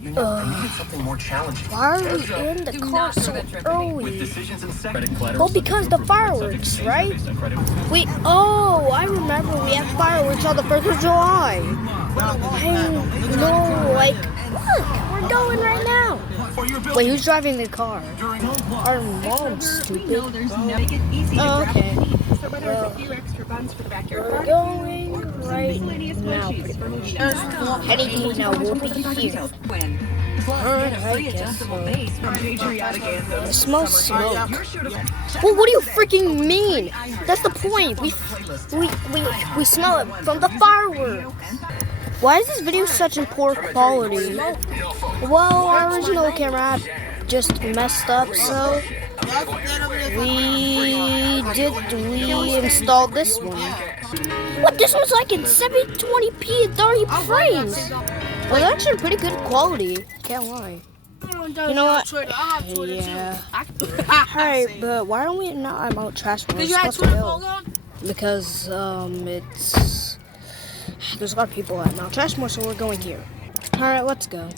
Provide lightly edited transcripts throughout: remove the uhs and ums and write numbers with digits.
you know, I needed something more challenging. Why are we in the car so early? With decisions and credit Well, because the fireworks, right? Wait, oh, I remember we have fireworks on the 1st of July. I know, like, look, we're going right now. Wait, who's driving the car? Our mom's stupid. Oh, okay. Well, we're going right now, pretty much. Anything now will be here. Alright, I guess so. It smells smoke. Well, what do you freaking mean? That's the point. We smell it from the fireworks. Why is this video such in poor quality? Well, our original camera just messed up, so we installed this one. What? This one's like in 720p and 30 frames. Well, that's actually pretty good quality. Can't lie. You know what? Yeah. Alright, but why don't we not I'm out trash more? Because there's a lot of people at Mount Trashmore, so we're going here. Alright, let's go.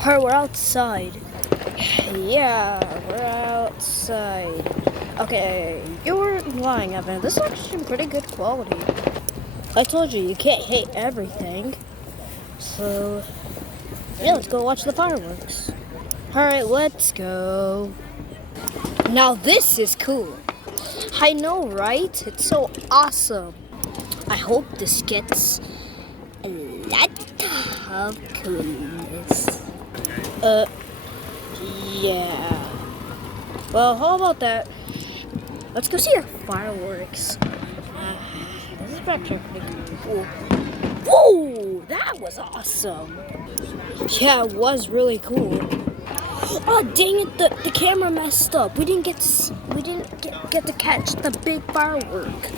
Alright, we're outside. Yeah, we're outside. Okay, you were lying, Evan. This is actually pretty good quality. I told you, you can't hate everything. So, yeah, let's go watch the fireworks. Alright, let's go. Now this is cool. I know, right? It's so awesome. I hope this gets a lot of coolness. Yeah. Well, how about that? Let's go see our fireworks. This is actually pretty cool. Whoa! That was awesome. Yeah, it was really cool. Oh dang it! The camera messed up. We didn't get to catch the big firework.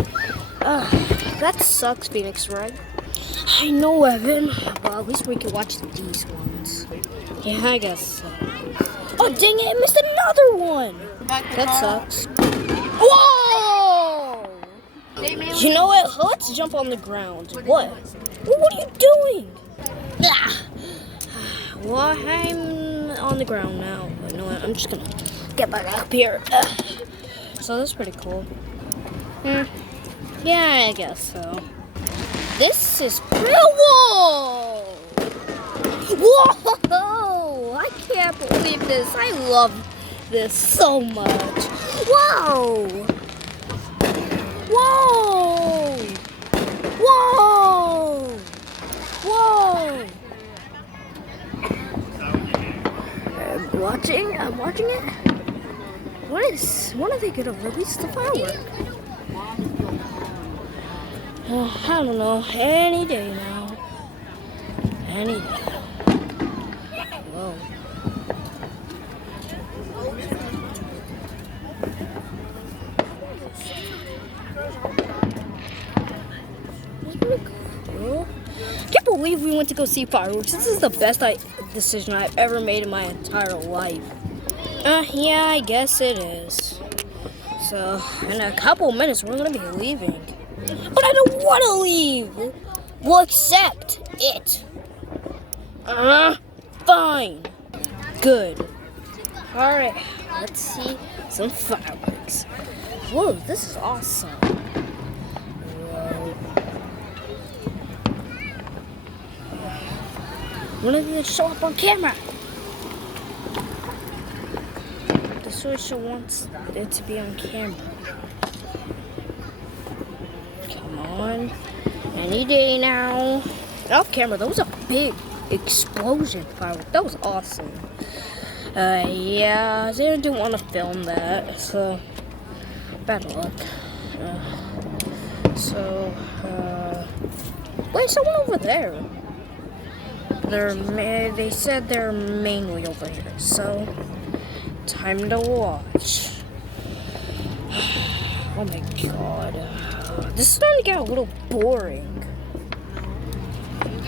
That sucks, Phoenix, right? I know, Evan. Well, at least we can watch these ones. Yeah, I guess so. Oh, dang it, I missed another one! That sucks. Whoa! You know what? Let's jump on the ground. What? What are you doing? Ah. Well, I'm on the ground now. You know what? I'm just gonna get back up here. So that's pretty cool. Yeah, I guess so. This is pretty. Whoa! Whoa! I can't believe this. I love this so much. Whoa! Whoa! Whoa! Whoa! I'm watching it. When are they gonna release the firework? I don't know. Any day now. Any day. Whoa. That's pretty cool. I can't believe we went to go see fireworks. This is the best decision I've ever made in my entire life. Yeah, I guess it is. So, in a couple minutes, we're gonna be leaving. But I don't want to leave. We'll accept it. Fine. Good. Alright, let's see some fireworks. Whoa, this is awesome. Whoa. When are they show up on camera? The Switcher wants it to be on camera. On any day now. Off camera, that was a big explosion firework. That was awesome. Yeah, they didn't want to film that, so bad luck. Wait, someone over there. They said they're mainly over here, so time to watch. Oh my god. This is starting to get a little boring.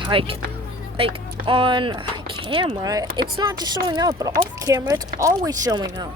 Like on camera, it's not just showing up, but off camera, it's always showing up.